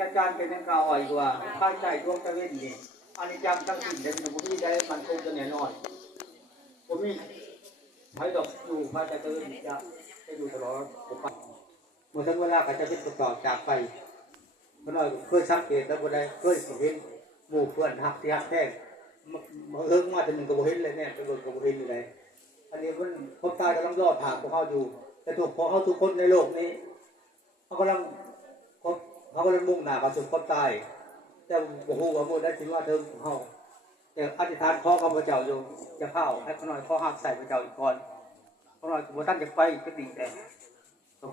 อาจารย์เป็นนักกล่าวอีกว่าข้าใจดวงตะเวนนี่อันนี้จำทั้งสิ้นแต่ผมมีได้มันคงจะแน่นอนผมมีใช้ดอกอยู่พระจะเตือนจะอยู่ตลอดผมไปเมื่อถึงเวลาก็จะเป็นประกอบจากไปเมื่อน้อยเคยสังเกตแล้วบ่ได้เคยเห็นหมู่เพื่อนหักที่หักแท้มาเฮิงมาแต่หนึ่งก็บ่เห็นเลยเนี่ยเป็นคนก็บ่เห็นอยู่เลยอันนี้มันคนตายกำลังรอดผ่านพวกเขาอยู่แต่ถูกพอเขาทุกคนในโลกนี้เขากำลังมุ่งหน้าไปสู่คนตายแต่บ่ฮู้ว่ามื้อใดสิว่าถึงเฮาแต่อธิษฐานขอกับพระเจ้าอยู่จะเข้าให้เขาหน่อยขอหักใส่พระเจ้าอีกก่อนเขาหน่อยบ่ทันจะไปก็ดีแต่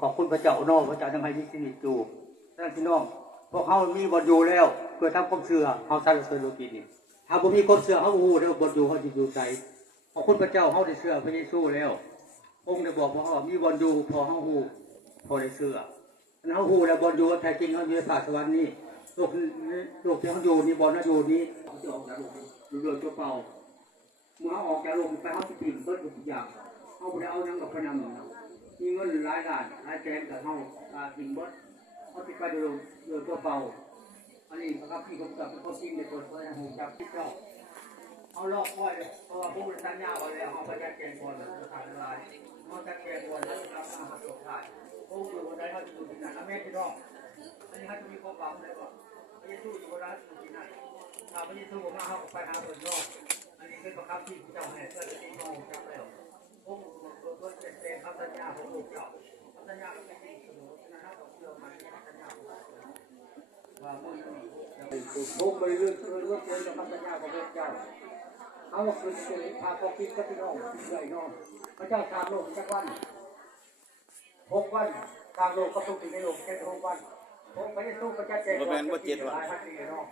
ขอบคุณพระเจ้าน้องพระเจ้าทำให้มีชีวิตอยู่ท่านพี่น้องพวกเฮามีบ่อยู่แล้วเพื่อทำความเชื่อเฮาสร้างเสริมโลกีนี่ถ้าบ่มีความเชื่อเฮาบ่ฮู้เด้อบ่อยู่เฮาสิอยู่ไสขอบคุณพระเจ้าเฮาได้เชื่อพระเยซูแล้วองค์ได้บอกว่าเฮามีบ่อยู่พอเฮาฮู้พอได้เชื่อเฮาฮู้แล้วบ่อยู่แท้จริงเฮาอยู่ในภาคสวรรค์นี่โลกที่เขาอยู่นี่บอลนะอยู่นี่เขาจะออกจากโลกเรือตัวเปล่าเมื่อเขาออกจากโลกไปเขาจะถิ่นเบิดทุกอย่างเขาไปเอายังกับพนันมีเงินหลายล้านหลายแสนกับเขาถิ่นเบิดเขาติดไปเรือตัวเปล่าอันนี้ครับพี่ผมจับเป็นคนจริงในตัวเขาจะหูจับที่เจ้าเอาลอกไว้เพราะว่าผู้สัญญาไว้แล้วเขาไปจัดแจงก่อนจะทำอะไรเขาจัดแจงก่อนแล้วรับอาหารสดได้ผู้อยู่คนใดเขาจะอยู่ที่นั่นอเมริกาอันนี้เขาจะมีความหวังเลยว่าพระเยซูอยู่ร้านอยู่ที่ไหนถ้าพระเยซูมาเขาไปหาคนนอกอันนี้เป็นประคับที่เจ้าแห่เพื่อนที่น้องจับแล้วผมเป็นคำสัญญาของลูกเจ้าคำสัญญาเป็นสิ่งสมุนนะครับเราเชื่อมันคำสัญญาว่ามุ่งผมไปเรื่องเกี่ยวกับคำสัญญาของพระเจ้าเขาคือสิ่งพาพวกคิดกับพี่น้องใหญ่น้องพระเจ้าทางโลกจักวัน6 วันทางโลกก็ต้องถึงในโลกแค่6 วันผมไปสู้ประจักษ์แก่ก่อนจะกินหลายพันปีเนาะ